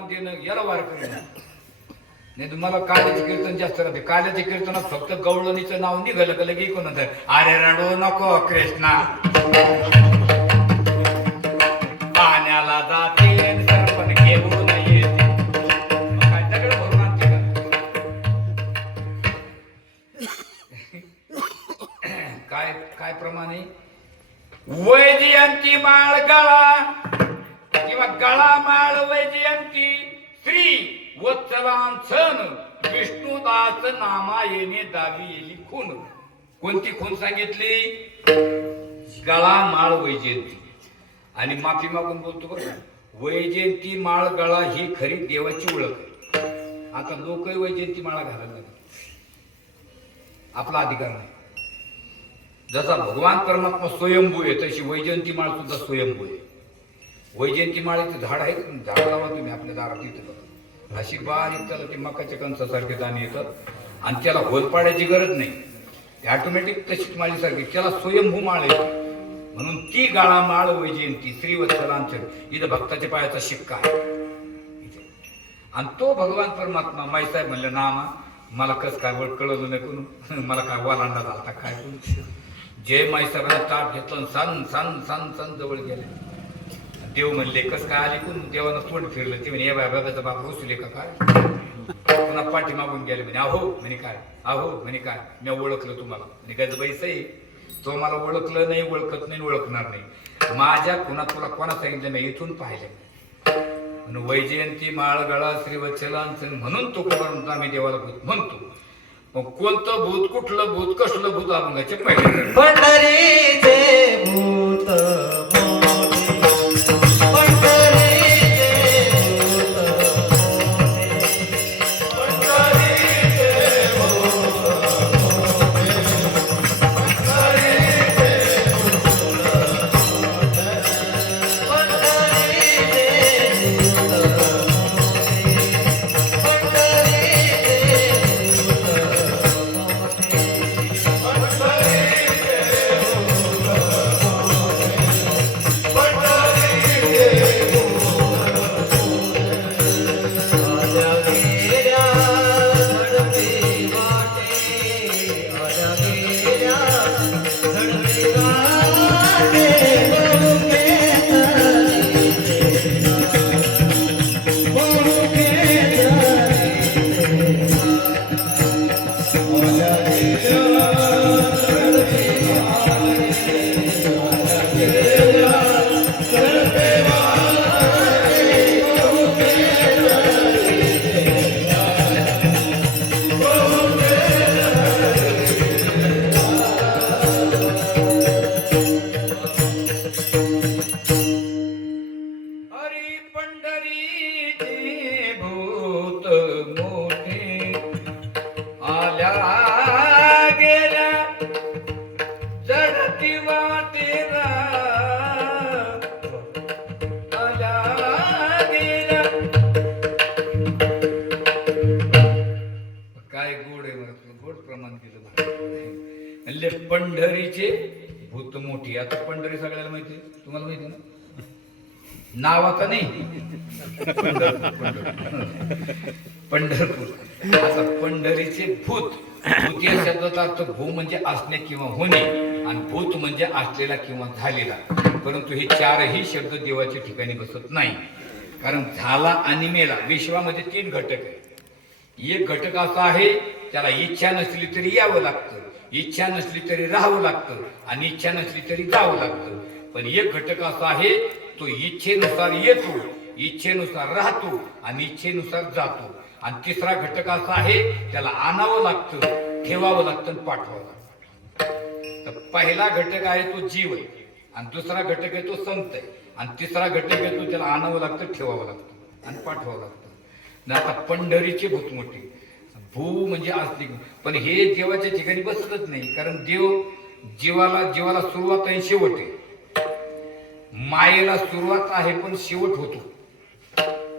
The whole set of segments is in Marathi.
बहुमान देणं याला वारकरी म्हणतात. नाही तुम्हाला काल्याचे कीर्तन जास्त राहते. काल्याच्या कीर्तनात फक्त गवळणीचं नाव निघालं का लगे कोण अरे रडू नको कृष्णा पाण्याला जाते सरपण घेऊन येते. मग काय दगड भरून आणते का? काय काय प्रमाणे वैजयंती माळ गळा किंवा गळा माळ वैजयंती श्री वत्सलांसन विष्णुदास नामायेने दावी येली खून. कोणती खून सांगितली? गळा माळ वैजयंती. आणि माफी मागून बोलतो बरं का, वैजयंती माळ गळा ही खरी देवाची ओळख आहे. आता लोकही वैजयंती माळा घालायला लागले, आपला अधिकार नाही. जसा भगवान परमात्मा स्वयंभू आहे तशी वैजयंती माळ सुद्धा स्वयंभू आहे. वैजयंती माळेचं झाड आहे, झाड लावा तुम्ही आपल्या दारात इथं बघा. अशी बारीक त्याला ते मकाच्या कंसासारखे दाणे येतात आणि त्याला होल पाडायची गरज नाही, ऑटोमॅटिक तशीच माळीसारखी त्याला स्वयंभू माळ आहे. म्हणून ती गाळा माळ वैजयंती श्रीवत्सलांचल इथं भक्ताच्या पायाचा शिक्का आहे इथे. आणि तो भगवान परमात्मा माईसाहेब म्हणलं नामा मला कस काय वळ कळवलं नाही कोण, मला काय वालांडा झालता काय कोण. जय माईसाहेबांना ताट घेतलं सन सन सन सन जवळ गेले. देव म्हणले कस काय आले कोण. देवानं तोंड फिरलं. ते म्हणे बाबाचा बाप रुसले का काय. पुन्हा पाठी मागून गेले. म्हणे अहो म्हणे काय, अहो म्हणे काय, मी ओळखलं तुम्हाला. म्हणे काय बाई सई तो मला ओळखलं नाही, ओळखत नाही, ओळखणार नाही. माझ्या खुणा तुला कोणा सांगितलं मी इथून पाहिलं. म्हणून वैजयंती माळ गळा श्रीवत्सलांचं म्हणून तो म्हणतो आम्ही देवाला भूत म्हणतो. मग कोणतं भूत, कुठलं भूत, कसलं भूत अभंगाचे पहिले पंढरीचे भूत पंढरीचे भूत मोठी. आता पंढरी सगळ्याला माहिती, तुम्हाला माहिती ना नावाचा नाही. पंढरपूर. आता पंढरीचे भूत. भूत या शब्दाचा अर्थ भू म्हणजे असणे किंवा होणे आणि भूत म्हणजे असलेला किंवा झालेला. परंतु हे चारही शब्द देवाच्या ठिकाणी बसत नाही. कारण झाला आणि मेला विश्वामध्ये 3 घटक आहे. एक घटक असा आहे त्याला इच्छा नसली तरी यावं लागतं, इच्छा नसली तरी राहावं लागतं आणि इच्छा नसली तरी जावं लागतं. पण एक घटक असा आहे तो इच्छेनुसार येतो, इच्छेनुसार राहतो आणि इच्छेनुसार जातो. आणि तिसरा घटक असा आहे त्याला आणावं लागतं, ठेवावं लागतं, पाठवावं लागतं. तर पहिला घटक आहे तो जीव आहे आणि दुसरा घटक आहे तो संत आहे आणि तिसरा घटक आहे तो त्याला आणावं लागतं, ठेवावं लागतं आणि पाठवावं लागतं. आता पंढरीचे भूत मोठे. भू म्हणजे आस्तिक. पण हे देवाच्या ठिकाणी बसतच नाही. कारण देव जीवाला सुरुवात आहे, शेवट आहे. मायेला सुरुवात आहे पण शेवट होतो.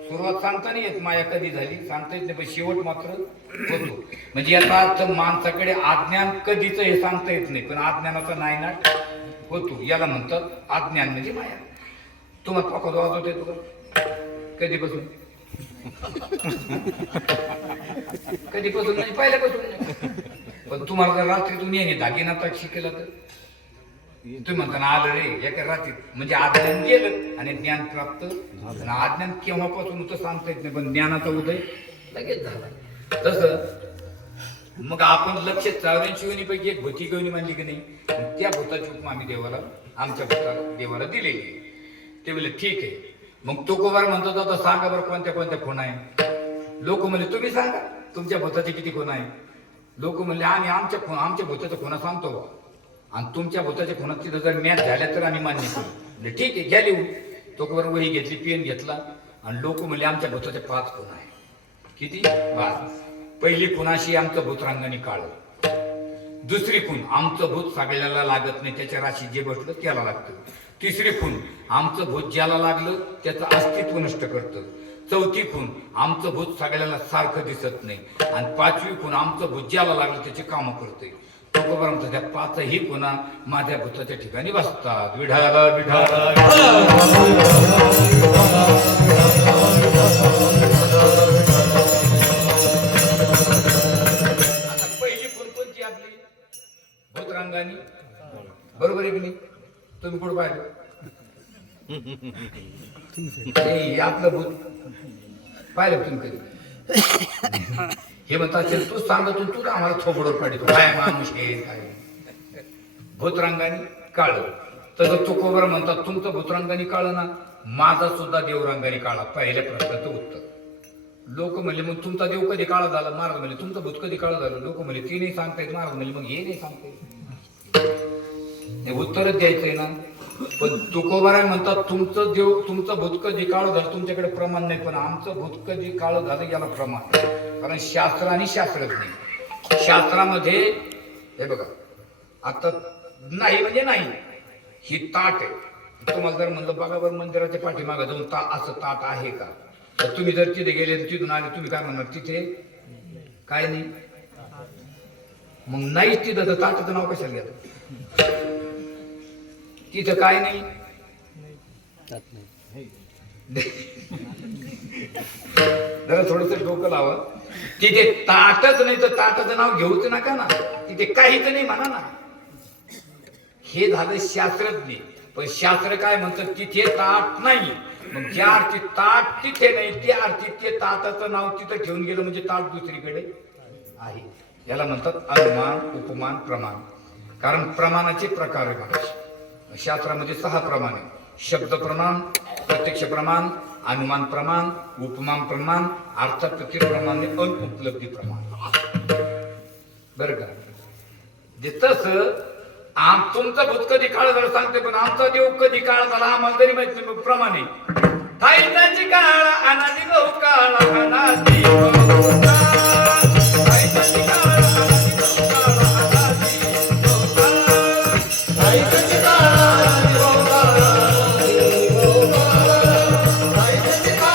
सुरुवात सांगता नाही येत माया कधी झाली, सांगता येत नाही, पण शेवट मात्र होतो. म्हणजे याचा अर्थ माणसाकडे अज्ञान कधीच हे सांगता येत नाही, पण अज्ञानाचा नायनाट होतो. याला म्हणतात अज्ञान म्हणजे माया. तुम्हाला पकड वाजवत येतो का कधीपासून? कधीपासून नाही, पहिल्यापासून नाही. पण तुम्हाला जर रात्रीतून येणे दागिना शिकेला तर तुम्ही म्हणता ना आलं रे एका रात्रीत, म्हणजे अज्ञान गेलं आणि ज्ञान प्राप्त झालं. अज्ञान केव्हापासून होतं सांगता येत नाही, पण ज्ञानाचा उदय लगेच झाला. तसं मग आपण लक्ष 84 योनीपैकी एक भूती योनी मानली की नाही, त्या भूताची उपमा आम्ही देवाला, आमच्या भूताला देवाला दिलेली आहे. ते बोलले ठीक आहे. मग तो कोबार म्हणतो आता सांगा बरं कोणत्या कोणत्या खूण आहे. लोक म्हणले तुम्ही सांगा तुमच्या भूताचे किती खूण आहे. लोक म्हणले आम्ही आमच्या भूताच्या खुणा सांगतो बा, आणि तुमच्या भूताच्या खुणात तिथं जर मॅच झाल्या तर आम्ही मान्य करू. म्हणजे ठीक आहे घ्या लिहून. तो कोबार वही घेतली, पेन घेतला, आणि लोक म्हणले आमच्या भूताचे 5 खूण आहे. किती? 5. पहिली खुणाशी आमचं भूत रंगाने काळ. दुसरी खूण आमचं भूत सगळ्याला लागत नाही, त्याच्या राशी जे बसलं त्याला लागतं. तिसरी खूण आमचं भूत ज्याला लागलं त्याचं अस्तित्व नष्ट करतं. चौथी खूण आमचं भूत सगळ्याला सारखं दिसत नाही. आणि 5वी खूण आमचं भूत ज्याला लागलं त्याची कामं करतोय. तो खबर म्हणतो त्या 5ही खुणा माझ्या भूताच्या ठिकाणी बसतात. विढाला विढाला पहिली खूण कोणती आपली? भूतरंगानी. बरोबर आहे की नाही? तुम्ही कुठं पाहिलं? आपलं भूत पाहिलं तुम्ही कधी? हे म्हणत असेल तूच सांगत तू आम्हाला थोबडवर काढतो काय माणूस हे काय. भूतरंगानी काळ. तसं तुकोबर म्हणतात तुमचं भूतरंगानी काळ ना, माझा सुद्धा देवरंगानी काळा. पहिल्या प्रश्नाचं उत्तर. लोक म्हणले मग तुमचा देव कधी काळा झाला? महाराज म्हणले तुमचं भूत कधी काळा झालं? लोक म्हणले ते नाही सांगता येत. महाराज म्हणले मग हे नाही सांगता येत. उत्तरच द्यायचंय ना. पण तुकोबाराय म्हणतात तुमचं देव, तुमचं भूत कधी काळ झालं तुमच्याकडे प्रमाण नाही, पण आमचं भूत कधी काळ झालं याला प्रमाण. कारण शास्त्र आणि शास्त्रज्ञ. शास्त्रामध्ये हे बघा आता नाही म्हणजे नाही, ही ताट आहे. तुम्हाला जर म्हणलं बघा बरं मंदिराच्या पाठीमागे जाऊन असं ताट आहे का, तर तुम्ही जर तिथे गेले तिथून आले तुम्ही काय म्हणणार तिथे काय नाही. मग नाहीच तिथं तर ताटाचं नाव कशाला घ्या? तिथं काय नाही. जरा थोडस डोकं लावा. तिथे ताटच नाही तर ताटाचं नाव घेऊच नका ना. तिथे काहीच नाही म्हणा ना. हे झालं शास्त्रज्ञ. पण शास्त्र काय म्हणतं तिथे ताट नाही. मग ज्या अर्थी ताट तिथे नाही त्या अर्थी ते ताटाचं नाव तिथं ठेवून गेलं म्हणजे ताट दुसरीकडे आहे. याला म्हणतात अनुमान, उपमान, प्रमाण. कारण प्रमाणाचे प्रकार आहे महाराज. शास्त्रामध्ये 6 प्रमाण आहे. शब्द प्रमाण, प्रत्यक्ष प्रमाण, अनुमान प्रमाण, उपमान प्रमाण, अर्थापत्ती प्रमाण आणि अनुपलब्धी प्रमाण. बरं का? जे तसं तुमचा भूत कधी काळ झाला सांगते, पण आमचा देव कधी काळ झाला आम्हाला तरी माहित नाही. मग प्रमाण आहे. थाईताची काळ अनादी बहु काळ अनादी बहु काळ. थाईताची काळ अनादी बहु काळ अनादी बहु काळ. थाईताची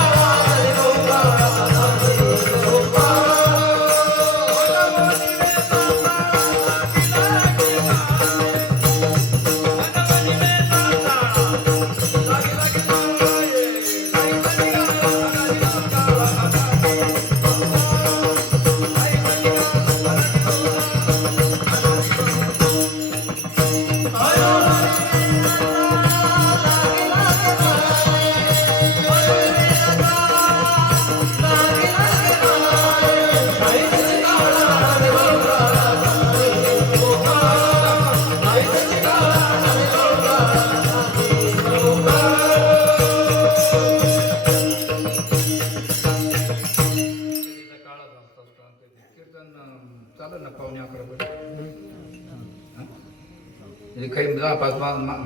काही 10-5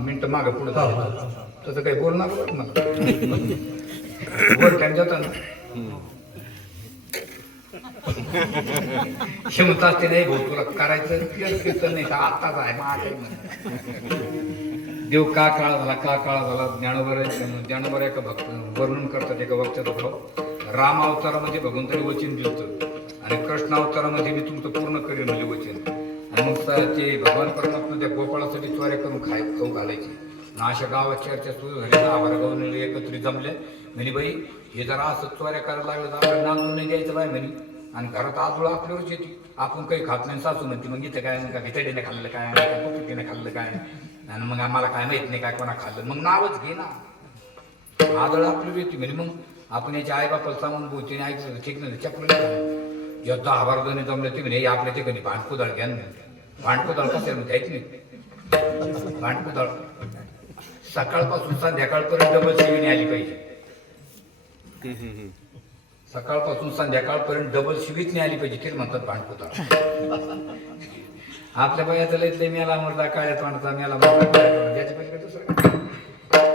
मिनिटं मागं पुढे तसं काही बोलणार मला वर त्यांच्यात क्षमता असते नाही भाऊ तुला करायचं कीर्तन नाही आत्ताच आहे मग. देव का काळ झाला का काळ झाला ज्ञानोबर एका भक्त वर्णन करतात एका वक्त्याचा भाव. राम अवतारामध्ये भगवंताने वचन दिलं आणि कृष्ण अवतारामध्ये मी तुमचं पूर्ण करेन म्हणजे वचन. आणि मग ते भगवान परमात्मा त्या गोपाळासाठी चोऱ्या करून खाऊ घालायचे. अशा गावात चर्चा सुरू झाली 10-12 गावून एकत्रित जमले म्हणे बाई हे जरा असं चोऱ्या करायला लागलं तर आपण नांदून नाही द्यायचं बाय म्हणे आणि घरात आजोळ आपल्यावरच येते आपण काही खात नाही सासू म्हणते मग इथं काय मग खिचडीने खाल्लं काय पपटीने खाल्लं काय आणि मग आम्हाला काय माहित नाही काय कोणा खाल्लं मग नावच घे ना आदळ आपल्यावर येते म्हणे मग आपण याच्या आईबापाला सांगून बोलते ऐकलं ठीक नाही चपलं या 10-12 जणी जमले ते म्हणे आपल्या ते कधी भांडकुदळ घ्या भांडकुदळ कसं म्हणजे ऐक नाही भांडकुदळ सकाळपासून संध्याकाळपर्यंत डबल शिवीने आली पाहिजे सकाळपासून संध्याकाळपर्यंत डबल शिवीत नाही आली पाहिजे ते म्हणतात भांडकुदळ आपल्या बायाचं लयत लय मेला मरदा काळ्यात वाणता मेला मरदा ज्याच्या पलीकडे दुसरं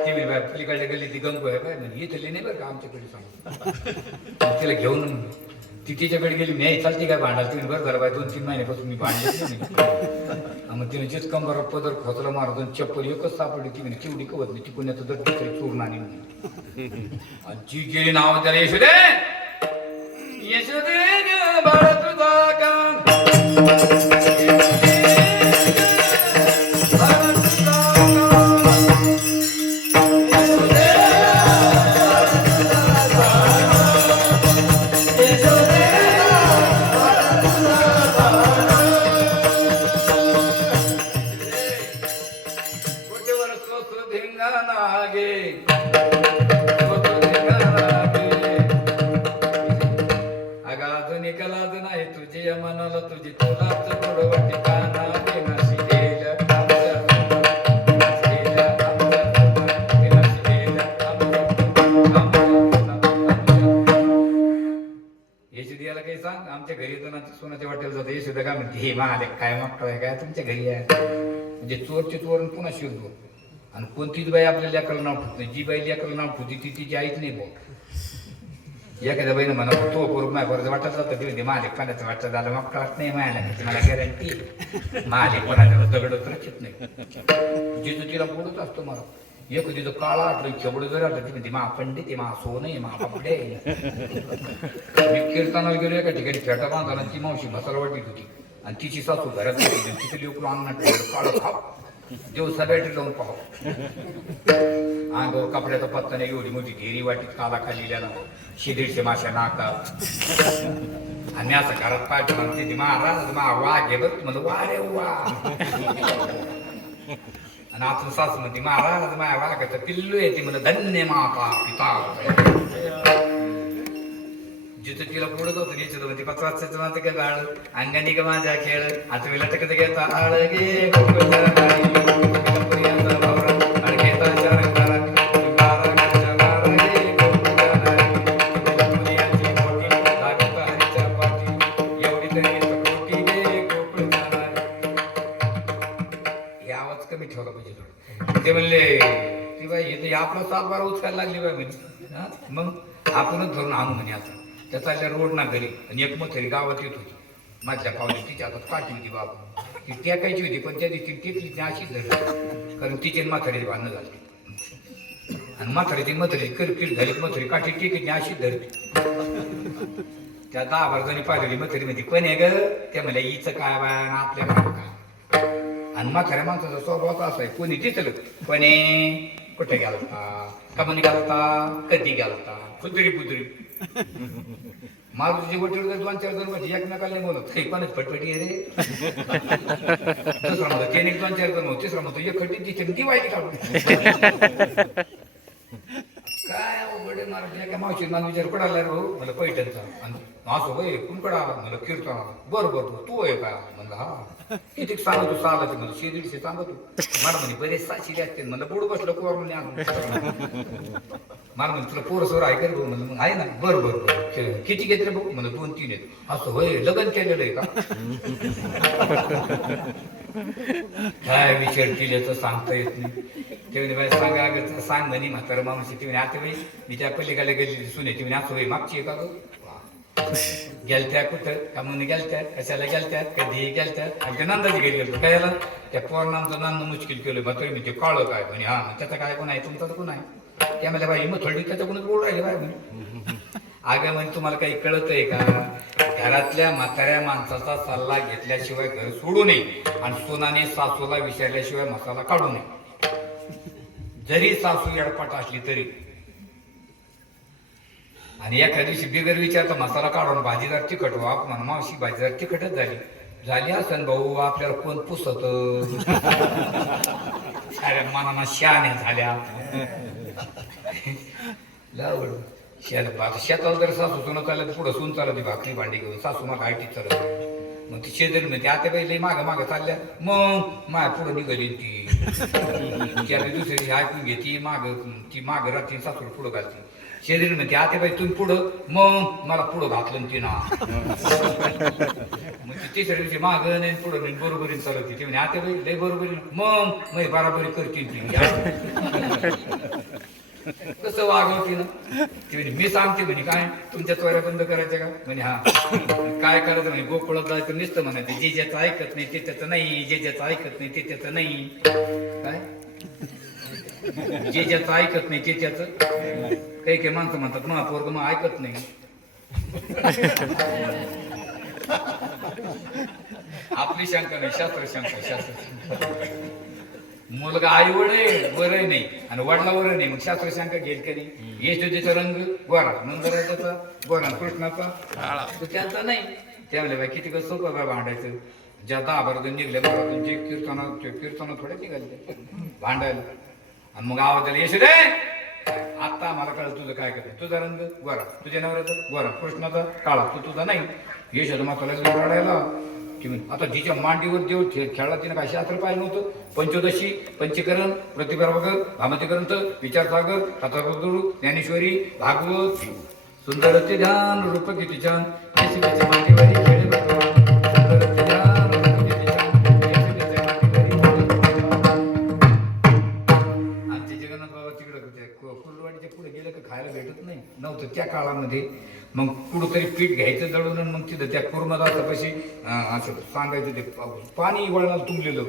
ती मी बाय पलीकडच्या गल्ली ती गंगू आहे बाय म्हणजे इथली नाही बरं का आमच्याकडे सांग तिला घेऊन ती तिच्याकडे गेली नाही चालती काय भांडाल तुम्ही बरं झालं बाय 2-3 महिन्यापासून मी भांडले मग तिने जित कंबर पदर खोचला मारून चप्पल एकच सापडली ती म्हणे केवढी कवत नाही ती पुण्याचं दर तरी चोरून आणि जी गेली नाव त्याला यशोदे यशोदे बाळ तुझा का आमच्या घरी सोनाच्या वाटेल जातं हे सुद्धा काय म्हणते हे महाले काय मागतोय काय तुमच्या घरी आहे म्हणजे चोरचे चोरून पुन्हा शिरतो आणि कोणतीच बाई आपल्या लेकराला नाव ठेवत नाही जी बाई लेकराला नाव ठेवती ती तिची आईच नाही भाऊ एखाद्या बाईनं म्हणा तो करून माझ्या बरं वाटत जातं ते म्हणते महाले पाण्याचं वाटतं झालं मग कळत नाही मायाला मला गॅरंटी महाले कोणाच्या दगडच रचित नाही जिथं तिला बोलत असतो मला एक तिथं काळा आटलं खेबडं जर आलं ती म्हणते मा पंडित आहे मा सोनं आहे मा पापडे मी कीर्तनाला गेलो एका ठिकाणी फेटा बांधला ती मावशी मसाला वाटीत होती आणि तिची सासू घरात होती तिथे लोक अंगणात ठेवलं काळं खाव दिवसा बॅटरी लावून पाहाव अंगावर कपड्याचा पत्ता नाही एवढी मोठी घेरी वाटीत काला खाल्लेला 100-150 माश्या नाकात आणि असं घरात पाठवून तिथे महाराज मा वा घे बघ म्हणलं वा रे वा आणि आपण सासू म्हणते महाराज माया वाघाचं पिल्लू येते म्हणलं धन्य माता पिता जिथं तिला पुढत होतं याच्यात म्हणते 5 वाजताचं माझं काय बाळ अंगानी का माझ्या खेळ आता मी लटकत घेता आळ गे कमी ठेवला पाहिजे ते म्हणले ती बाई हे आपलं 7-12 उचकायला लागली बाई म्हणजे मग आपणच धरून आणू म्हणे आता त्या चालल्या रोड ना घरी आणि एक मथरी गावात येत होती माझ्या पावली तिच्या हातात काठी होती बाबा ती टेकायची होती पण त्या दिवशी टेकली ती अशीच धरली कारण तिचे म्हातारीची भांडणं झाली आणि म्हातारीची मथरी किरकिर झाली मथरी काठी टेकीत अशीच धरली त्या 10-12 जणी पाहिलेली मथरी मध्ये पण आहे ग त्या म्हणल्या हिचं काय बाय आपल्या काय आणि म्हाताऱ्या माणसाचा स्वभाव असा आहे कोणी दिसलं कोणी कुठे गेलता कमानी गेलता कधी गेलता फुदरी पुदरी मारुतीची वटीवर 2-4 जण म्हणजे एकमेकाला नाही बोलत हे कोणच फटफटी आहे रे दुसरा म्हणतो त्याने 2-4 जण होत तिसरा म्हणतो एक खड्डी दिसते ती वाईट काढून काय अवघड आहे महाराज एका मावशी मला विचार पडायला भाऊ मला पैठणचा आणि असं होय कुणकडे आला मला कीर्तन बरोबर तू आहे का म्हणलं हा किती सांगतो चालत म्हणलं 100-150 सांगतो मला म्हणे बरेच 700 असते म्हणलं पुढं बसलं कोर म्हणे मला म्हणे तुला पोरं सोर आहे का रे भाऊ म्हणलं मग आहे ना बरं बरं बरं किती घेत रे भाऊ म्हणलं 2-3 आहेत असं होय लग्न केलेलं आहे का काय विचार केले तर सांगता येत नाही ते म्हणे सांगा सांग म्हणे म्हातारं माणूस ती म्हणे आता बाई मी त्या पलीकडे गेली सुने ती म्हणे असं होय मागची आहे का गं गेलत्या कुठं का म्हणून गेलत्या कशाला गेलत्यात कधी गेलत्यात आणि नंदाची घरी गेलो काय याला त्या पोरनांचं नांद मुश्किल केलं मग तरी मी ते काळं काय म्हणे हा त्याचं काय कोण आहे तुमचं तर कोण आहे त्या मला बाई मग थोडी त्याच्याकडूनच बोल राहिले बाय म्हणे अगं म्हणजे तुम्हाला काही कळत आहे का घरातल्या म्हाताऱ्या माणसाचा सल्ला घेतल्याशिवाय घर सोडू नये आणि सोनाने सासूला विचारल्याशिवाय मसाला काढू नये जरी सासू एडपाट असली तरी. आणि एखाद्या दिवशी बिगर विचारता मसाला काढून भाजीदार तिखट वाप म्हणा मावशी भाजीदार तिखटच झाली असन भाऊ आपल्याला कोण पुसत साऱ्या मनाना शान्या झाल्या. शेताला जर सासू सुन चालत पुढं सून चालत भाकरी भांडी घेऊन सासू मला आयटी चालत मग ती शेजारी म्हणते आता पहिले माग चालल्या मग माय पुढं निघाली ती त्याला दुसरी ऐकून घेते ती माग राहते सासूला पुढं घालते. शेजारी म्हणते आता बाई तुम्ही पुढं मग मला पुढं घातलं ती ना मग ती तिसऱ्या दिवशी माग नाही पुढं नाही बरोबरीने चालवते ती म्हणजे आता बाई लय बरोबरी मग बराबरी करते ती कसं वागवते ना ती म्हणजे मी सांगते म्हणे काय तुमच्या चोऱ्या बंद करायच्या का म्हणे हा काय करायचं म्हणे गोकुळात जायचं नुसतं म्हणायचं जे ज्याचं ऐकत नाही ते त्याचं नाही जे ज्याचं ऐकत नाही ते त्याचं नाही काय जे ज्याचं ऐकत नाही ते त्याचं काही माणसं म्हणतात महापौर मग ऐकत नाही आपली शंका नाही शास्त्र मुलगा आई वडे बरं नाही आणि वडिलावर नाही मग शास्त्र शंका घेईल कधी येशोदेचा रंग गोरा नंदराजाचा गोरा कृष्णाचा त्यांचा नाही त्यावेळेला बाई किती कसं सोपं बाय भांडायचं ज्या 10-12 निघले घरातून जे कीर्तन थोडे निघाले भांडायला आणि मग आवाजाला यशोदे आता मला कळलं तुझं काय करते तुझा रंग गोरा तुझ्या नवऱ्याचा गोरा कृष्णाचा काळा तुझा नाही यशोदा माताला रडायला आता जिच्या मांडीवर देव खेळला तिने काय शास्त्र पाहिलं नव्हतं. पंचोदशी पंचकरण प्रतिभावगर भामतीकरंत विचारसागर कथागुरु ज्ञानेश्वरी भागवत सुंदर ते ध्यान रूप किती छान मांडीवरी खेळे सुंदर ते ध्यान रूप किती छान आमचे जगन्नाथ बाबा तिकडे कुर्डवाडीच्या पुढे गेलं का खायला भेटत नाही नव्हतं त्या काळामध्ये. मग कुठंतरी पीठ घ्यायचं दळून मग तिथं त्या कुर्मदासापाशी असं सांगायचं ते पाणी वळणाला तुंबलेलं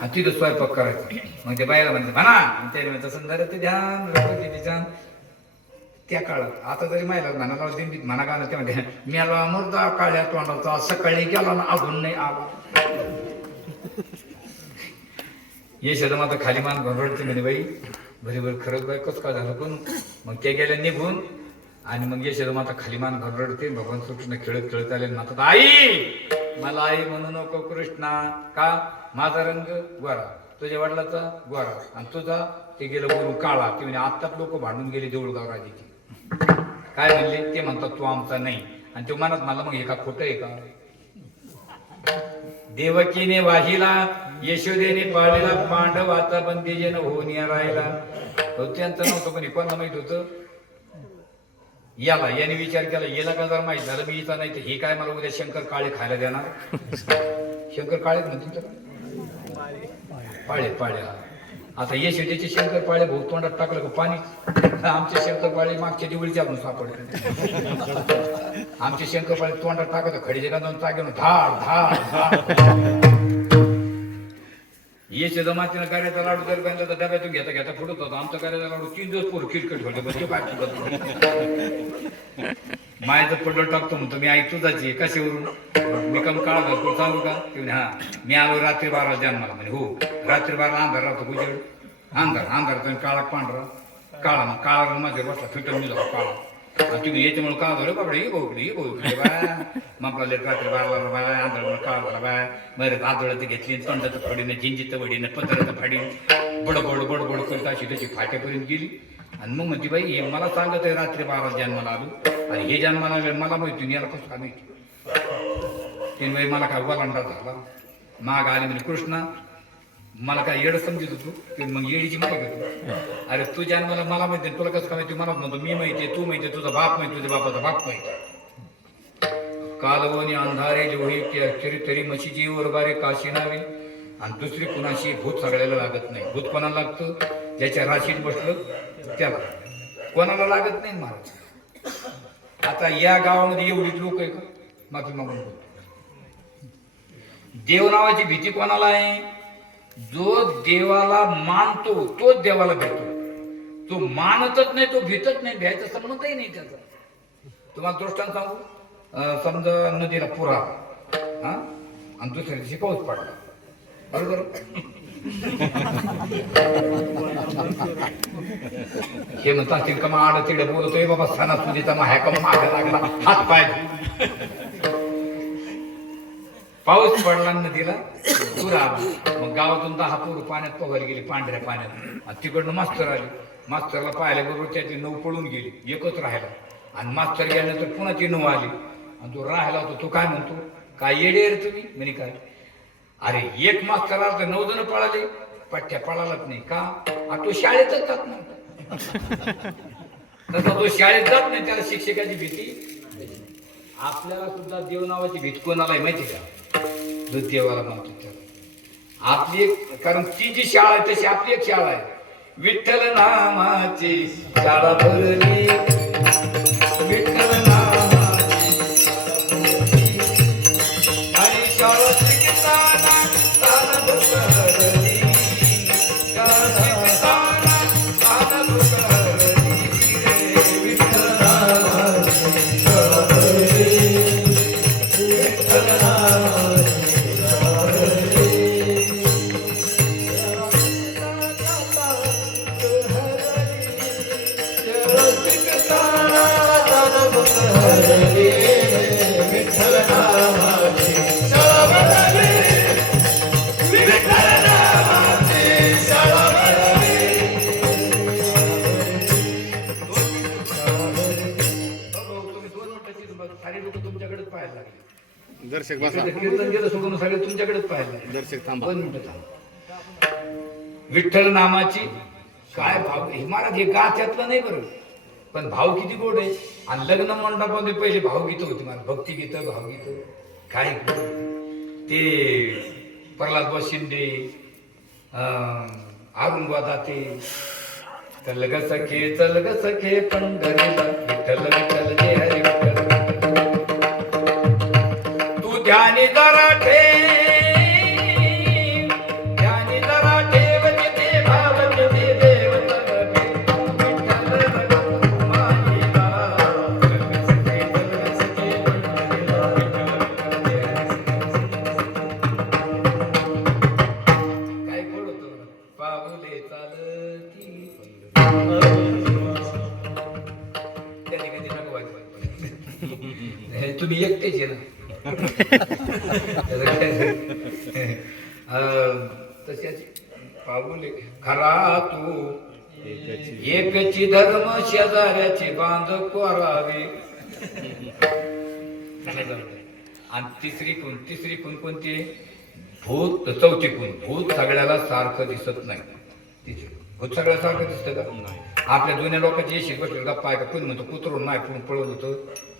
आणि तिथं स्वयंपाक करायचं. मग ते बायला म्हणते म्हणा त्याने म्हणतं सुंदर ते ध्यान किती छान त्या काळात. आता जरी माहिला म्हणाला दिंडीत म्हणा का ना ते म्हणते मेला मुर्दा काळ्या तोंडाचा सकाळी गेला ना अजून नाही आला. यशोदा माता खाली मान घरडते म्हणे बाई बरोबर खरंच बाई कसं का झालं पण मग त्या गेल्या निघून आणि मग यशोदा माता खाली मान घरडते भगवान श्रीकृष्ण खेळत आले माता आई मला आई म्हणू नको कृष्णा का माझा रंग गोरा तुझ्या वडिलाचा गोरा आणि तुझा ते गेलं गुरु काळा ते म्हणजे आत्ताच लोक भांडून गेले देऊळगाव राजाची काय म्हणले ते म्हणतात तू आमचा नाही आणि तो म्हणत मला मग हे का खोटं आहे का. देवकीने वाहिला यशोदेने पाळलेला पांडवाचा बंदीजेनं होऊन राहिला त्यांचं नव्हतं पण कोणाला माहित होतं याला याने विचार केला याला का जर माहित झालं मी इथं नाही तर हे काय मला उद्या शंकर काळे खायला देणार. शंकर काळे म्हणतील पाळे पाळे आता यशोदेचे शंकर पाळे भाऊ तोंडात टाकलं का पाणी आमचे शंकर पाळे मागच्या दिवळीच्या आपण सापडले आमचे शंकर पाळे तोंडात टाकत खडीचे का दोन टाके धाड धाड धाड. यशोदा मातेनं करायचा लाडू जर बांधला तर डब्यातून घेता फुटत होता आमचा करायचा लाडू 3 दिवस पूर्ण किरकट ठेवले म्हणजे काय मायचं पडलं टाकतो म्हणतो मी आई तुझाची कशावरून मी कम काळा घालतो सांगू का हा मी आलो रात्री 12 जन्माला म्हणजे हो रात्री 12 अंधार राहतो गुजड अंधार काळा पांढरा काळा मग काळा माझ्या बसला फिटून मी जाऊ काळा तुम्ही याच्यामुळे काळ झालं बाबडे ही गोकडी बाय मग रात्री 12 बाय आंधळ काळ झाला बाय बरं आंधळाचं घेतली तोंडाचं फाडीनं जिंजीचं वडीनं पत्राचं फाडीन बडबड करत अशी तशी फाट्यापर्यंत गेली आणि मग म्हणते बाई हे मला सांगत आहे रात्री 12 जन्माला आलो आणि हे जन्माला मला माहिती याला कसं का माहिती तीन बाई मला काय वलांडा झाला माग आली म्हणजे कृष्णा मला काय येड समजत होतो मग येडीची माहिती होती अरे तू जन्माला मला माहिती तुला कसं काय माहिती मला म्हणतो मी माहिती तू माहिती तुझा बाप माहिती तुझ्या बापाचा बाप माहिती कालवणी अंधारे लोही तरी म्हशीची बारे काशी नावे आणि दुसरी कुणाशी भूत सगळ्याला लागत नाही. भूत कोणाला लागतं ज्याच्या राशीत बसलं त्याला कोणाला लागत नाही महाराज. आता या गावामध्ये एवढीच लोक आहे का माफी मागून बोलतो. देव नावाची भीती कोणाला आहे जो देवाला मानतो तोच देवाला भेटतो. तो मानतच नाही तो भीतच नाही भ्यायचा संबंधही नाही त्याचा. तुम्हाला दृष्टांत सांगू समजा नदीला पुरा आणि दुसऱ्या दिवशी पाऊस पडला बरोबर हे म्हणतात का मग आड तिकडे बोलतोय बाबा सणासुदीचा माह्या का माग लागला हात पाय पाऊस पडला नदीला पूर आला मग गावातून 10 पोरं पाण्यात पोहायला गेली पांढऱ्या पाण्यात आणि तिकडनं मास्तर आली मास्तरला पाहिल्याबरोबर त्याची 9 पळून गेली एकच राहिला आणि मास्तर गेल्यानंतर पुन्हा ती 9 आली आणि तो राहिला होता तो काय म्हणतो काय येडे रे तुम्ही म्हणे काय अरे एक मास्तर आला तर 9 जण पळाले पट्ट्या पळालाच नाही का तो शाळेतच जात नाही तसा तो शाळेत जात नाही त्याला शिक्षकाची भीती आपल्याला सुद्धा देव नावाची भीती कोणाला माहिती का जो देवाला मानतो त्याला आपली एक कारण ती जी शाळा आहे तशी आपली एक शाळा आहे विठ्ठल नामाची शाळा भरली विठ्ठल नामाची आणि शाळा शिकताना तान भरली शाळा शिकताना तान भरली विठ्ठल नामाची शाळा भरली विठ्ठल नामाची शाळा भरली दर्शक बसा कीर्तन केलं सोडून सगळे तुमच्याकडेच पाहिजे दर्शक थांबा 2 मिनिटं थांब विठ्ठल नामाची काय भाव हे महाराज हे गात्यातलं नाही बरं पण भाव किती गोड आहे आणि लग्न मंडपामध्ये पहिले भावगीत होती मला भक्तिगीत भावगीत काय गोड. ते प्रल्हाद शिंदे अरुण दाते चल ग सखे पंढरीला विठ्ठल विठ्ठल जय हरी विठ्ठल तू ध्यानी जरा ध्यानी जरा ठेव ते भाव ते देव काय गोड होतं पाऊले चालती त्याने कधी नको वाजवायचं तुम्ही एकटेच आहे ना तशाच पाऊले खरा तू एकची धर्म शेजाऱ्याची बांध कोरावे आणि तिसरी खून कोणती भूत चौथी खून भूत सगळ्याला सारखं दिसत नाही तिथे भूत सगळ्या सारखं दिसतं का नाही आपल्या जुन्या लोकांची येशी बसले गप्पा आहे का कोणी म्हणतो कुत्रून माय पळवलं होतं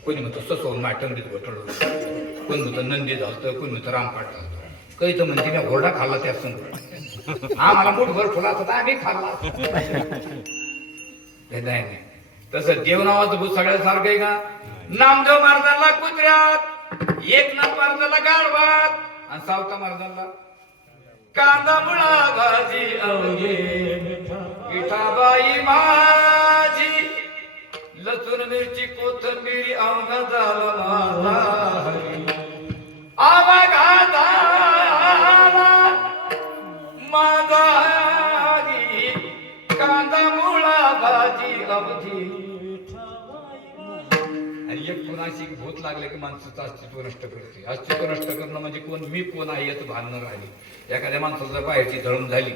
कोणी म्हणतो ससवून माय टंगडीत घोटळलं होतं कोणी म्हणतं नंदी झालं कोणी म्हणतं रामपाट झालं काही तर म्हणते मी घोडा खाल्ला त्या संग आम्हाला मुठभर फुला होता आम्ही खाल्ला नाही तसं देवनावाचं भूत सगळ्यासारखं आहे का नामदेव महाराजांना कुत्र्यात एकनाथ महाराजांना गाढवात आणि सावता महाराजांना कांदा मुळा भाजी अवघे विठाबाई माझी लसूण मिरची कोथंबीर अवघा झाला माझा अवघा झाला माझा हरी कांदा मुळा भाजी अवघी आणि एक कोणाशी भूत लागले की माणसाचं अस्तित्व नष्ट करते अस्तित्व नष्ट करणं म्हणजे कोण मी कोण आहे याचं भान न राहिली एखाद्या माणसाचं जर बाहेरची धळम झाली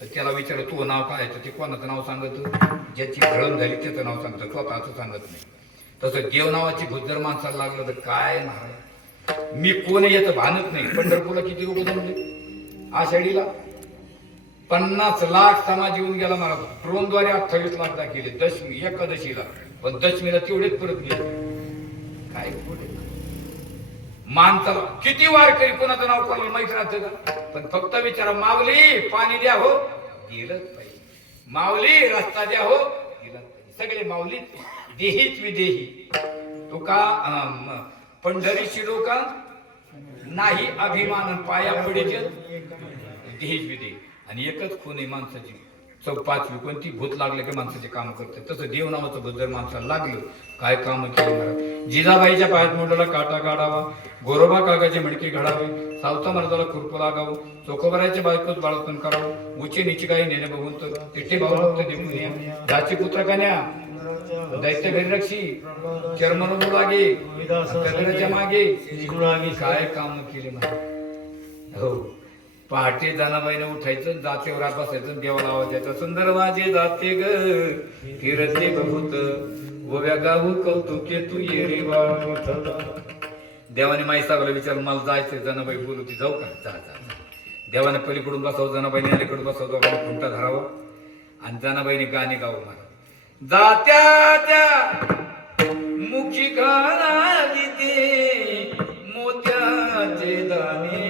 तर त्याला विचार तू नाव काय तर ते कोणाचं नाव सांगत ज्याची धळम झाली त्याचं नाव सांगतं स्वतःचं सांगत नाही तसं देव नावाची भूत जर माणसाला लागलं तर काय महाराज मी कोण याचं भानच नाही पंढरपूरला किती लोक जमले आषाढीला 50 लाख समाज येऊन गेला महाराज ड्रोनद्वारे 28 लाख दाखवले दशमी एकादशीला पण दशमीला तेवढेच परत गेले काय कुठे माणसाला किती वारकरी कोणाचं नाव कोणाला माहित राहतं का पण फक्त विचारा माऊली पाणी द्या हो गेलंच पाहिजे माऊली रस्ता द्या हो गेलंच पाहिजे सगळे माऊली देहीच विदेही तो का पंढरी शिरोका नाही अभिमान पाया पडेचे देहीच विदेही आणि एकच खून आहे माणसाची पाचवी कोणती भूत लागले की माणसाचे काम करते, तसं देव नावाचं भूत जर माणसाला लागलं काय काम केलं महाराज. जिजाबाईच्या पायात मोठ्याला काटा काढावा, गोरोबा काकाचे मडके घडावे, सावता मर्दाला खुरप लागावं, चोखोबराच्या बायकोत बाळपण करावं, उचे निची काही नेणे बघून तर तिथे भाऊ देऊन जाची पुत्र कन्या दैत्य घरी चर्मन लागे कबीराच्या मागे काय काम केले महाराज. हो, पहाटे जनाबाईने उठायचं, जातेवर हात बसायचं, देवाला आवाज द्यायचा, सुंदर माझे जाते ग फिरते बहुत गोव्या गाऊ कौतुके तू ये रे वावठला. देवाने माई साहेबाला विचारलं मला जायचं, जनाबाई बोलू ती जाऊ का, जा जा. देवाने पलीकडून बसावं, जनाबाईने अलीकडून बसावं, दोघांना खुंटा धरावा आणि जनाबाईने गाणे गावं मला. जात्या त्या मुखी घालाली ते मोत्याचे दाणे.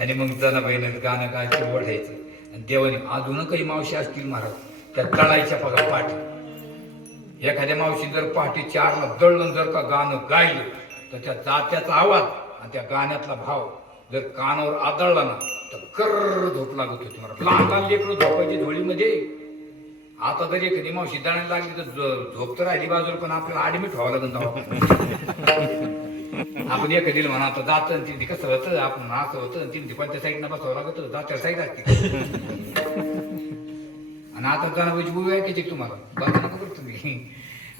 आणि मग जनाबाईनं गाणं गायचं ओढायचं आणि देवाने अजून काही मावशी असतील महाराज त्या तळायच्या बघा पाठी. एखाद्या मावशी जर पहाटे 4ला दळलं जर का गाणं गायलं तर त्या जात्याचा आवाज आणि त्या गाण्यातला भाव जर कानावर आदळला ना तर कर झोप लागत होती मला. लहान लहान लेकरं झोपायची झोळीमध्ये. आता जर एखादी मावशी दळायला लागली तर झोप तर राहिली बाजूला, पण आपल्याला ऍडमिट व्हावं लागेल. आपण एखादी म्हणा आता जातं ती कसं होतं, आपण असं होतं ती कोणत्या साईडनं बसावं लागत, जात्या साईड असते. आणि आता जनाबाईची बुवी ऐकायची तुम्हाला, बाजू नका करू तुम्ही.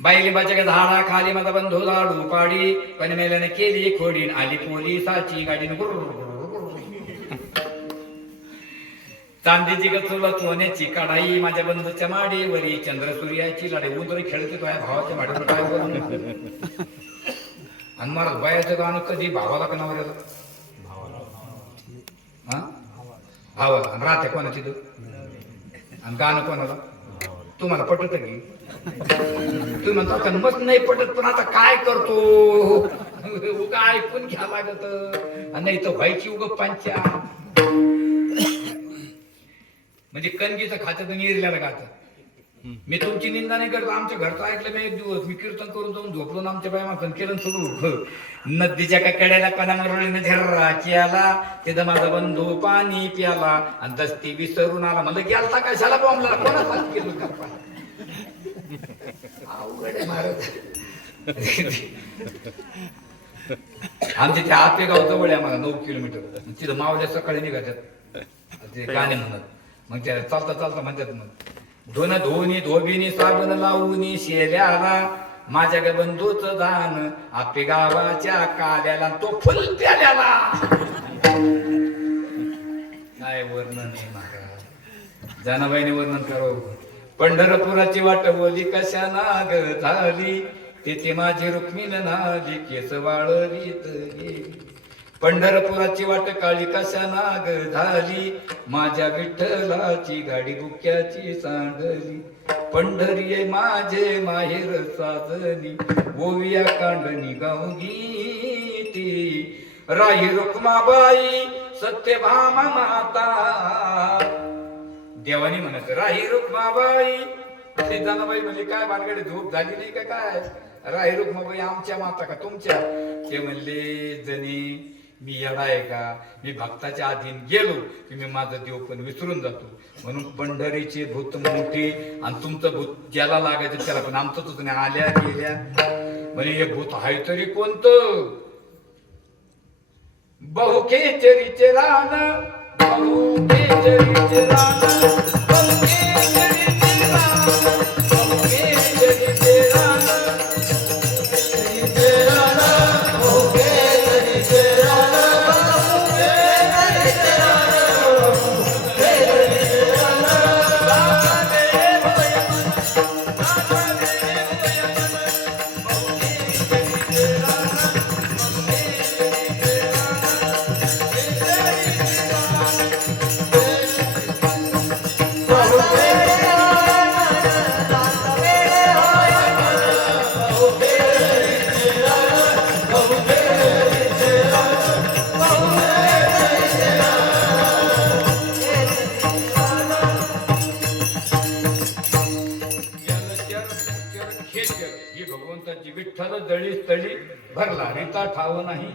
बाईली बाच्या झाडा खाली माझा बंधू झाडू पाडी, पण मेल्याने केली खोडीन आली पोलिसाची गाडी. चांदीची गचुला सोन्याची कढाई माझ्या बंधूच्या माडीवरी, चंद्र सूर्याची लढाई. उंदर खेळते तो भावाच्या माडीवर काय करून. आणि महाराज बायाचं गाणं कधी भावाला का नवऱ्याला, भावाला. आणि राहते कोणाची तू आणि गाणं कोणाला, तुम्हाला पटत की तुम्ही म्हणता का मस्त नाही पटत, पण आता काय करतो उगा ऐकून घ्या लागत. नाही तर व्हायची उग पंचा. म्हणजे कणगीचं खात्यात निर्ल्याला गातं. मी तुमची निंदा नाही करतो, आमच्या घरचं ऐकलं मी एक दिवस, मी कीर्तन करून जाऊन झोपलो ना, आमच्या बाय माणसानं केलं सुरू. नदीच्या का कड्याला कणामरोळीने झर्रा केला, तिथं माझा बंधू पाणी प्याला आणि दस्ती विसरून आला. म्हणलं गेलता कशाला बॉम्बला, कोणाला केलं का अवघड आहे महाराज. आमच्या त्या आपेगाव जवळ आहे आम्हाला 9 किलोमीटर. तिथं मावल्या सकाळी निघातात ते गाणे म्हणत. मग त्या चालता चालता म्हणतात मग धोनी धोबिनी साबण लावून शेल्याला माझ्या ग बंधूचं दान आपे गावाच्या काल्याला तो फुल प्याल्याला. काय वर्णन आहे महाराज. जनाबाईने वर्णन करावं. पंढरपुराची वाट बोली कशा नाग झाली, तिथे माझी रुक्मिण नाली केस वाळवीत गेली. पंढरपुराची वाट काळी कशा नाग झाली, माझ्या विठ्ठलाची गाडी बुक्याची सांडली. पंढरी माझे माहेर साजनी, ओविया कांडणी गाऊ गीती. राही रुक्माबाई सत्यभामा माता. देवानी म्हणत राही रुक्माबाई. ते जनाबाई म्हणजे काय भानगडे झोप झाली नाही का काय. राही रुक्माबाई आमच्या माता का तुमच्या. ते म्हणले जणी मी येडा आहे का, मी भक्ताच्या अधीन गेलो की मी माझा देव पण विसरून जातो. म्हणून पंढरीचे भूत मोठे आणि तुमचं भूत ज्याला लागायचं त्याला, पण आमचं नाही. आल्या गेल्या म्हणजे हे भूत आहे तरी कोणतं. बहुखेचरीचे रान, बहुखेचरीचे रान, बहुखेचरीचे रान, बहुखेचरीचे रान. विठ्ठल दळी तळी भरला रीता ठाव नाही.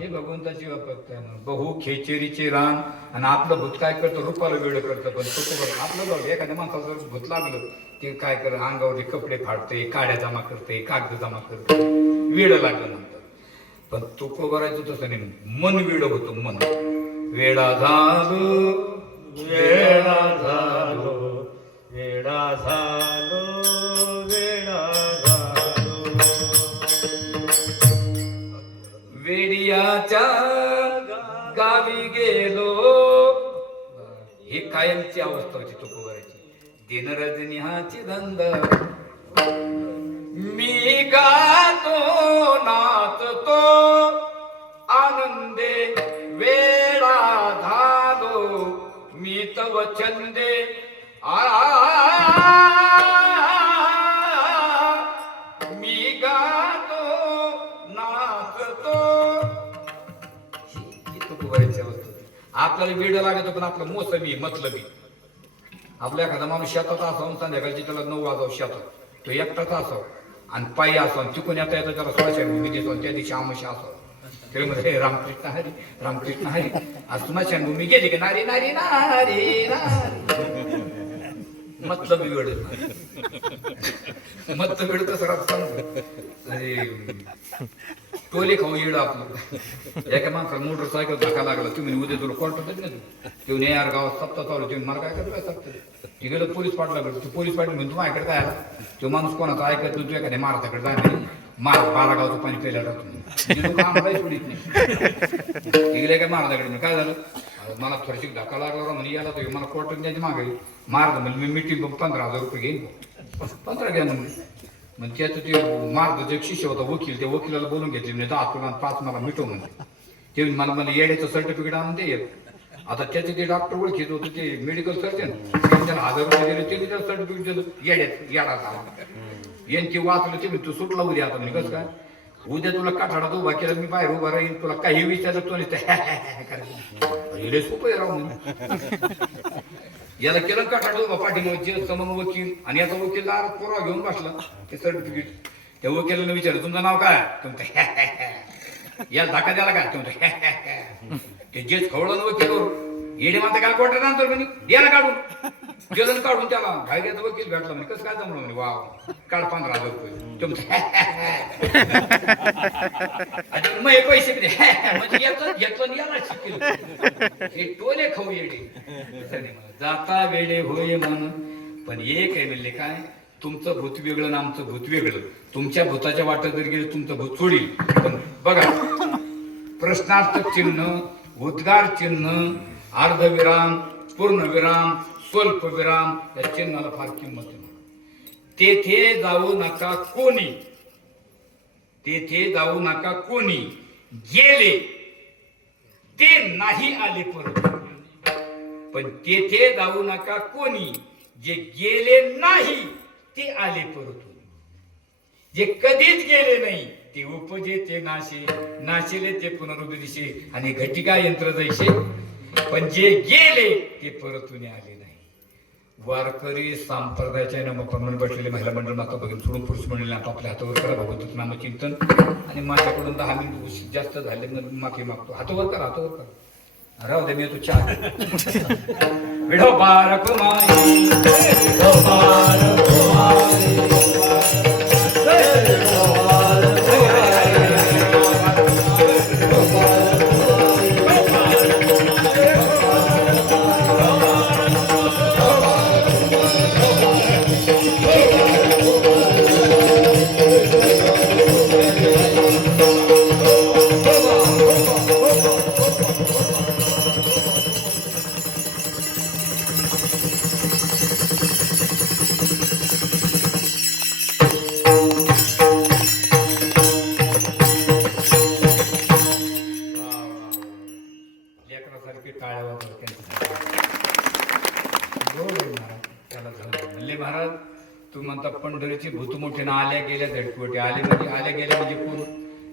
हे भगवंताची वापरत आहे. बहु खेचेरीचे रान आणि आपलं भूत काय करतं, रूपाला वेळ करतं. पण तो आपलं बघ, एखाद्या माणसाला जर भूत लागलं ते काय कर, अंगावरचे कपडे फाडते, काड्या जमा करते, कागद जमा करते, वेळ लागलं नंतर. पण तो करायचं तसं नाही, मन वेळ होतं. मन वेळा झालो, वेळा झालो, वेळा झालो, वेळा झालो. वेडियाच्या गावी गेलो, ही कायमची अवस्था होती तुकोबाराची. दिन रजनीहाची धंद, मी गातो नाचतो आनंदे, वेळा झालो मी तव छंदे. मी गातो नाचतो. ही तुकोबाराची अवस्था होती. आपल्याला वेड लागत पण आपलं मोसमी मतलबी. आपल्या एखादा माणूस शेतात असावं, संध्याकाळची त्याला 9 वाजावं शेतात, तो एकटाच असावं आणि पायी असावं, चुकून येता येतं त्याला 16 भूमी दिसतो, त्या दिवशी आमशी असावं. ते म्हणजे रामकृष्ण हरी, रामकृष्ण हरी. आज स्मशानभूमी गेली की नारी नारी नारी नारी. मतलब वेळ मत वेळ कसं राहत. टोले खाऊ येड आपलं. एका माणसाला मोटरसायकल धक्का लागला, तुम्ही उद्या तुला कोर्टात ना तू नाही यार गावात सप्ताह चालू, तुम्ही मला काय करतो काय सप्ताह. ते गेलं पोलीस पाटला कडे, पोलीस पाटील म्हणून माझ्याकडे काय आला, तो माणूस कोणाचा ऐकत नाही, तू एखाद्या महाराजाकडे जाणार मार 12 गावचं पाणी प्यायला राहतो आम्हाला सोडित नाही. गेले काय महाराजाकडे, काय झालं, मला थोडीशी धक्का लागला म्हणे, याला तो मला कोर्टात न्यायची मागे. महाराज म्हणजे मी मिटिंग 15,000 रुपये घेईन. 15 घ्या म्हणजे. मग त्याचं ते महाराजाचा एक शिष्य होता वकील, त्या वकिलाला बोलून घेतले म्हणजे 10 तुला 5 मला मिटव म्हणजे. ते मला मला येड्याचं सर्टिफिकेट आणून ते येत. आता त्याचे ते डॉक्टर ओळखीत होते, ते मेडिकल सर्जन, त्याला 1000 रुपये दिले, ते त्याला सर्टिफिकेट दिलं. येड्या यांची वाचलं ते तू सुटला उद्या. आता म्हणजे कसं काय, उद्या तुला काठाडात उभा केला, मी बाहेर उभा राहील, तुला काही विचारलं तो नाही सोपं राहून. याला केलं काठाडात उभा, पाठीमागे समोर वकील आणि याचा वकील दारात पुरावा घेऊन बसला ते सर्टिफिकेट. त्या वकिलाने विचारलं तुमचं नाव काय, तुमचं याला धक्का द्याला काय, तुमचं ते जेच खवळलं वकील येडे माता काय कोर्टात आणतो म्हणे, याला काढून जलन काढून त्याला घायचा वकील भेटला म्हणे. कसं काय जमलं म्हणे, वाव काढ 15,000 रुपये तुमचं. मग हे पैसे म्हणजे येतो याला शिकेल. हे टोले खाऊ येडे जाता वेडे होय मन. पण एक आहे म्हणले काय, तुमचं भूत वेगळं आणि आमचं भूत वेगळं. तुमच्या भूताच्या वाटत जर गेलं तुमचं भूत सोडील. पण बघा, प्रश्नार्थक चिन्ह, उद्गार चिन्ह, अर्धविराम, पूर्णविराम, स्वल्प विराम या चिन्हाला फार किंमत आहे. तेथे जाऊ नका कोणी, तेथे जाऊ नका कोणी, गेले ते नाही आले परत. पण तेथे जाऊ नका कोणी, जे गेले नाही ते आले परत. जे कधीच गेले नाही ते उपजे ते नाशे, नाशिले ते पुनरुदिशे आणि घटिका यंत्र जैसे. पण जे गेले ते परतून आले नाही. वारकरी संप्रदायाच्या नामप्रमाणे बसलेले महिला मंडळ माता बघून सोडून पुरुष मंडळी आपापल्या हातावर करा भगवंताचं नामचिंतन. आणि माझ्याकडून 10 मिनिट जास्त झाले माफी मागतो. हातावर करा, हातावर करा. राहू दे, मी तू चहा विढो बारक माई, विढो बारक माई. महाराज तू म्हणता पंढरीची भूत मोठे ना आल्या गेल्या झटकोटे. आले आल्या गेल्या म्हणजे कोण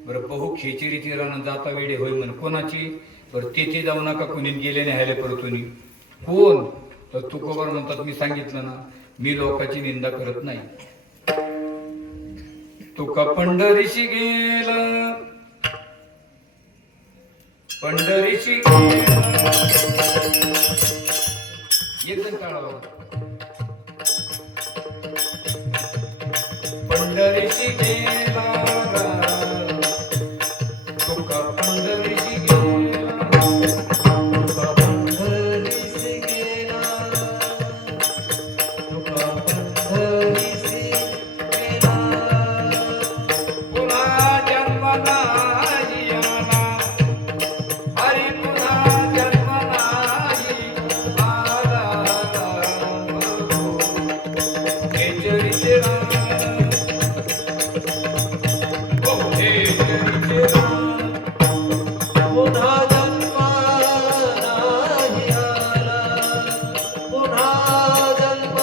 बरं. बहु खेचेरीची रण जाता वेडे होय म्हण. कोणाची बरं, तेथे जाऊ नका कोणी, गेले नाही आले परतुनी. कोण तर तुकोबर म्हणतात, मी सांगितलं ना, मी लोकांची निंदा करत नाही. तुका पंढरीशी गेला पंढरीची एकदम टाळा. पंढरीची गेला तुका पंढरीची गेला तुका पंढरीसी गेला तुका पंढरीसी गेला पुन्हा जन्म नाही आला हरी पुन्हा जन्म नाही आला हे चरित्र पुन्हा जन्म नाही आला पुन्हा जन्म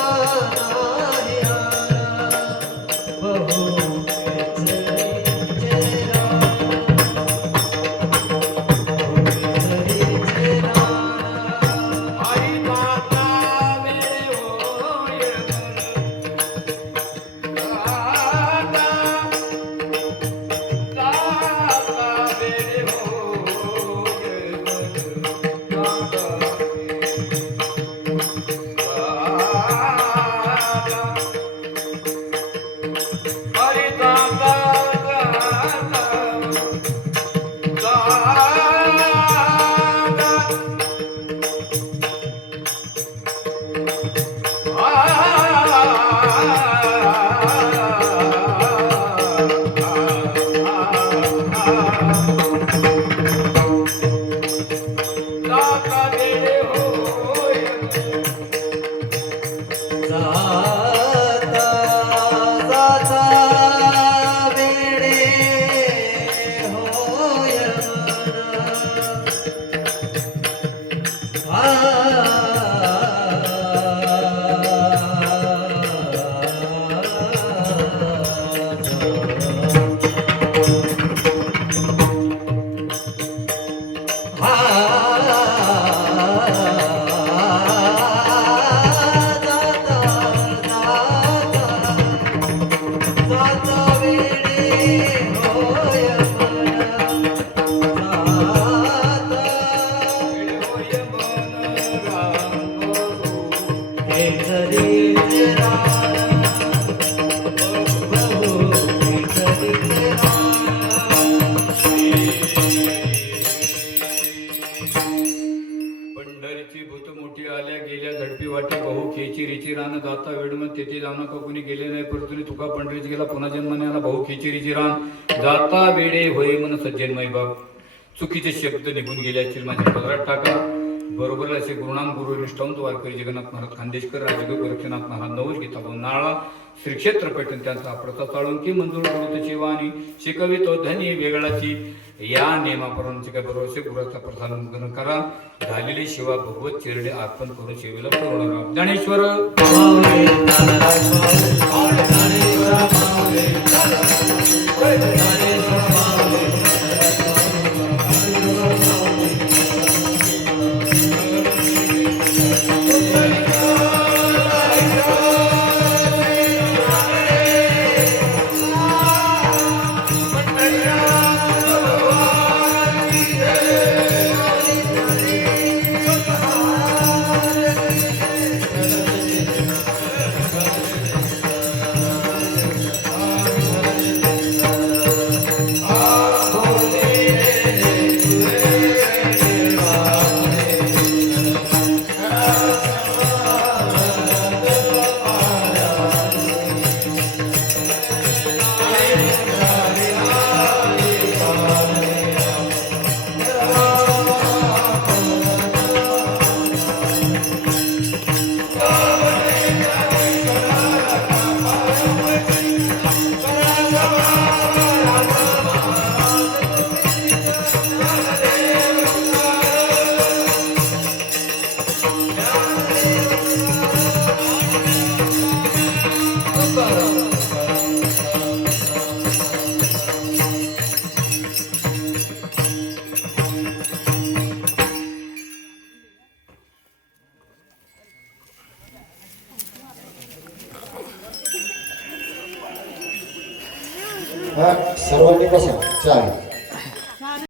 नाही आला बहु केसरीचे रान बहु केसरीचे रान हरी माता मेरे होय दाता दाता मेरे होय दाता हरी दाता जाता जाता वेडे होय पंढरीची भूत मोठी आल्या गेल्या झडपी वाटे बहु खेची रिची रान जाता वेडमन तेथे जाणं का कोणी गेले नाही परंतु तुका पंढरीच गेला पुन्हा जन्माने आला बहु खेची रिची रान जाता वेडे होय मन सज्जनमय बाप चुकीचे शब्द निघून गेले असतील माझ्या पदरात टाका बरोबर असे गुरुनाम गुरु निष्ठावंत वारकरी जगन्नाथ महाराज खानदेशकर राजगो गोरक्षनाथ महाराज नवज गीता नाळा श्री क्षेत्र पैठण त्यांचा प्रथा चालून की मंजूर करू शिवानी शिकवी तो धनी वेगळाची या नियमाप्रमाणे काय बरोबर असे गुरुचा प्रसारण करा झालेली सेवा भगवत चरणे अर्पण करून सेवेला पूर्ण करा ज्ञानेश्वर सर्वांनी कशा चालेल.